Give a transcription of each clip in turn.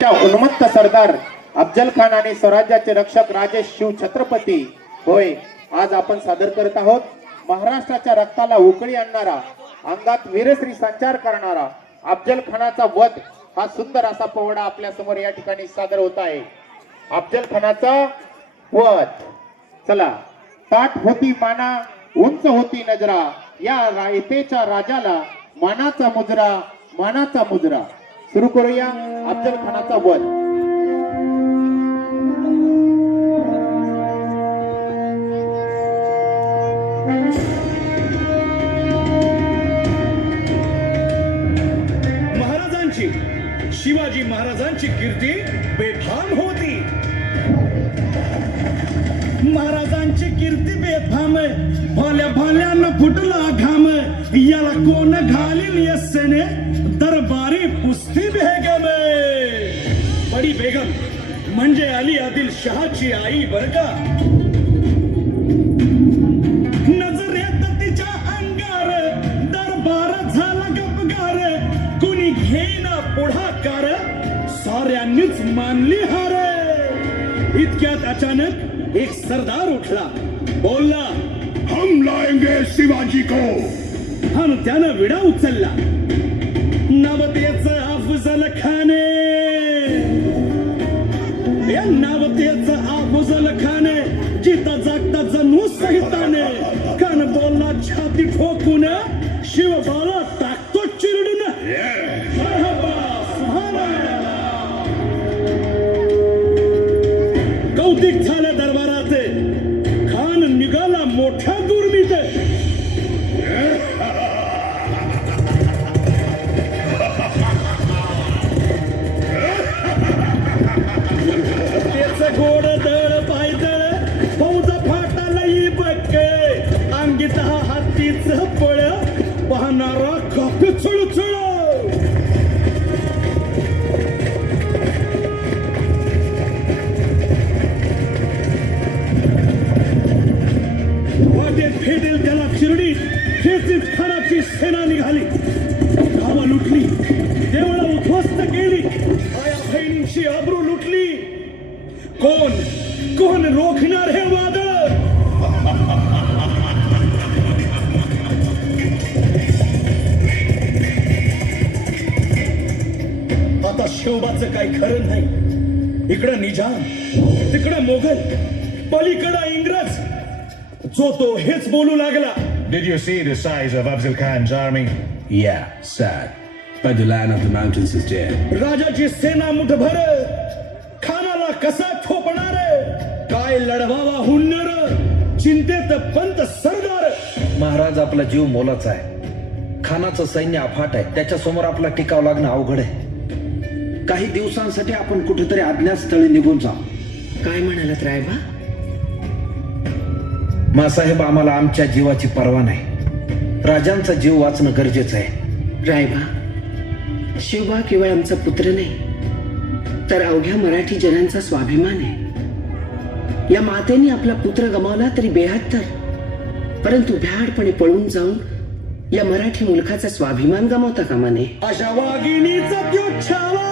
उन्मत्त सरदार अफजल खान आणि स्वराज्याचे रक्षक राजे शिव छत्रपती होय. आज आपण सादर करत आहोत महाराष्ट्राच्या रक्ताला उकळी आणणारा, अंगात वीरश्री संचार करणारा अफजल खानाचा वध हा सुंदर असा पोवाडा आपल्या समोर या ठिकाणी सादर होत आहे. अफजल खानाचा वध. चला, ताट होती माना, उंच होती नजरा, या रायतेच्या राजाला मानाचा मुजरा, मानाचा मुजरा. सुरू करूया अफजल खानाचा वध. महाराजांची, शिवाजी महाराजांची कीर्ती बेफाम होती. महाराजांची कीर्ती बेफाम, भाल्या भाल्यानं फुटला घाम, याला कोण घालील यस्सेने दरबारी कुस्ती बेगम. बडी बेगम म्हणजे अली आदिल शहाची आई बर का. नजरेत तिच्या अंगार दरबार झाला गपगार, कुणी घेईना पुढाकार, साऱ्यांनीच मानली हार. इतक्यात अचानक एक सरदार उठला, बोलला, हम लाएंगे शिवाजी को. आणि त्यानं विडा उचलला. नवतेचं अफजल खान, या नवतेचं अफजल खान, जिता जागता जणू सहिताने, कान बोलला छाती ठोकून, शिवबाला टाकतो चिरडून. कौतिक झालं दरबारात, खान निघाला मोठ्या दुर्मीत. त्याच गोड दळ पायदळ, फौज फाटाला बक्क, अंगीत हातीच पळ, पाहणारा कापी चुळचुळ. वाटेत भेटेल त्याला शिर्डीत खेचीत खानाची सेना निघाली. गावा लुटली, देवळा उद्ध्वस्त केली, आया बहिणींची आबरू लुटली. कोण कोण रोखणार हे वादळ. आता शिवबाचं काही खरं नाही. इकडं निजाम, तिकडं मोगल, पलीकडं इंग्रज. जो तो हेच बोलू लागला. Did you see the size of Afzal Khan's army? Yeah, sad. But the Lion of the Mountains is dead. राजाची सेना मुठभर, खानाला कसा ठोपणार, काय लढवावा हुन्नर, चिंतेत पंत सरदार. महाराज, आपला जीव मोलाचा आहे. खानाचं सैन्य अफाट आहे, त्याच्या समोर आपला टिकाव लागणं अवघड आहे. काही दिवसांसाठी आपण कुठेतरी अज्ञात स्थळी निघून जाऊ. काय म्हणालात रायबा? मासाहेब, आम्हाला आमच्या जीवाची पर्वा नाही. राजांचा जीव वाचणं गरजेचं आहे. रायबा, शिवबा केवळ आमचा पुत्र नाही, तर अवघ्या मराठी जनांचा स्वाभिमान आहे. या मातेने आपला पुत्र गमावला तरी 72, परंतु भ्याडपणे पळून जाऊन या मराठी मुलखाचा स्वाभिमान गमावता कामा नये. अशा वाघिणीचा द्योच्छावा.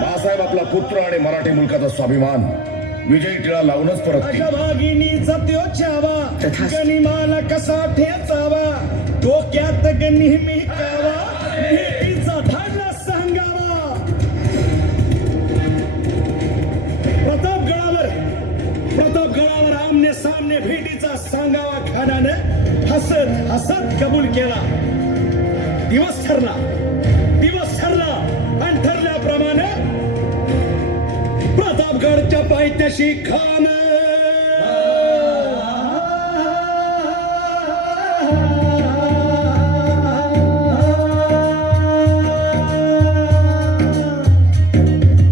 बाळासाहेब आपला पुत्र आणि मराठी मुलकाचा स्वाभिमान विजयी टिळा लावूनच परत अशा वाघिणीचा द्योच्छावा, तथास्तु. गनिमाला कसा ठेचावा, डोक्यात नेहमी कावा, भेटीचा धाडला सांगावा. प्रतापगडावर आमने सामने भेटीचा सांगावा खानानं हसत हसत कबूल केला. दिवस ठरला आणि ठरल्याप्रमाणे प्रतापगडच्या पायथ्याशी खान.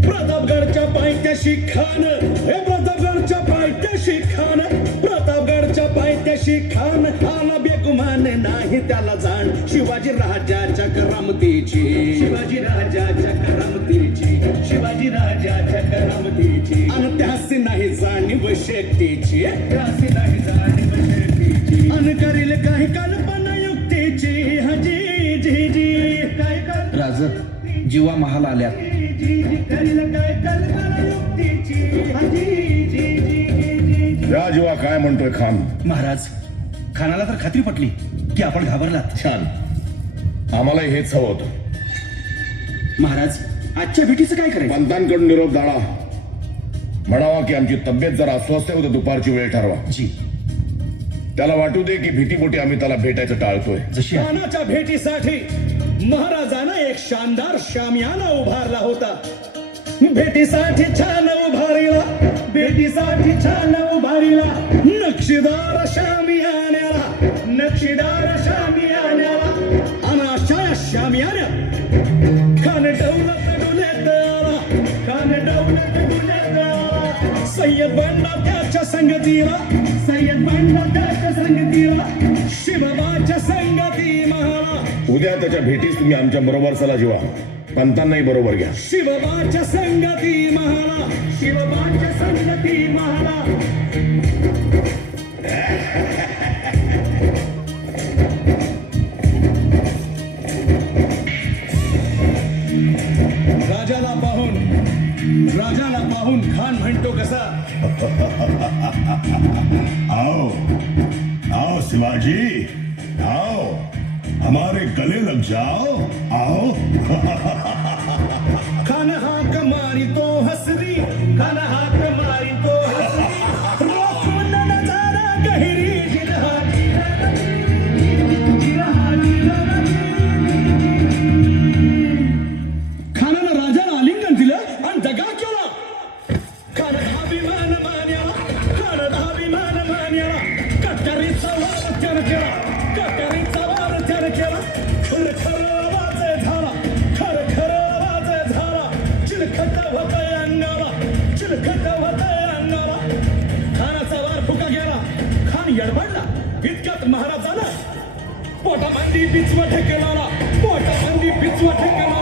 प्रतापगडच्या पायथ्याशी खान, हे प्रतापगडच्या पायथ्याशी खान, प्रतापगडच्या पायथ्याशी खान. आला बेगुमान नाही त्याला जाण, शिवाजी राजाच्या करामतीची, शिवाजी राजाच्या करामतीची, शिवाजी राजाच्या करामतीची. आणि त्यासी नाही जाणीव शेतीची, त्यासी नाही जाणीव शेतीची. अन करील काही कल्पना युक्तीची. हजी जी जी काय कर राज, जीवा महाल आल्यात. या जीवा काय म्हणतोय खान? महाराज, खानाला तर खात्री पटली की आपण घाबरलात. छान, आम्हालाही हेच हवं होतं. महाराज, आजच्या भेटीचं काय करायचं? पंतांकडून निरोप दाळा, म्हणावा की आमची तब्येत जरा अस्वस्थ आहे, उद्या दुपारची वेळ ठरवा. जी, त्याला वाटू दे की भीतीपोटी आम्ही त्याला भेटायचं टाळतोय. जशी आहे. खानाच्या भेटीसाठी महाराजानं एक शानदार शामियाना उभारला होता. भेटीसाठी छान उभारीला, भेटीसाठी छान उभारीला नक्षीदार शामियान्याला, नक्षीदार शामियान्याला. आणि अशा या शामियान्यात खान डौलत डुलत आला, खान डौलत डुलत आला. सय्यद बंडा त्याच्या संगतीला, सय्यद बंडा त्याच्या संगतीला, शिवबाच्या संगती महाला. उद्या त्याच्या भेटीस तुम्ही आमच्या बरोबर चला जीवा, पंतांनाही बरोबर घ्या. शिवबाच्या संगती महाला, शिवबाच्या संगती महाला. राजाला पाहून खान म्हणतो कसा? आओ आओ शिवाजी, आओ हमारे गले लग जाओ, आओ. खान हाक मारी तो हसरी, खान हाक मारी तो हसरी. रोखून नजारा गहिरी जिरहाटी, जिरहाटी. खानानं राजाला आलिंगन दिलं आणि दगा केला. खान अभिमान मान्याला, खान अभिमान मान्याला. कट्यारीचा वार त्यानं केला, कट्यारीचा वार त्यानं केला. खर खर आवाज झाला, खर खर आवाज झाला. चिलखत होतंय अंगाला, चिलखत होतंय अंगाला. खानाचा वार फुका गेला, खान यडबडला. इतक्यात महाराजाला पोटामंदी बिचवा ठेकेला, पोटामंदी बिचवा ठेकेला.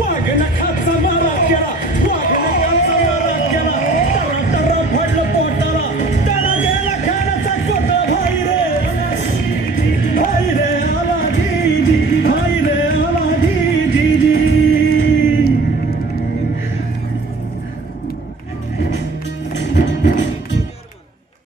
वाघ नखाचा मारा केला,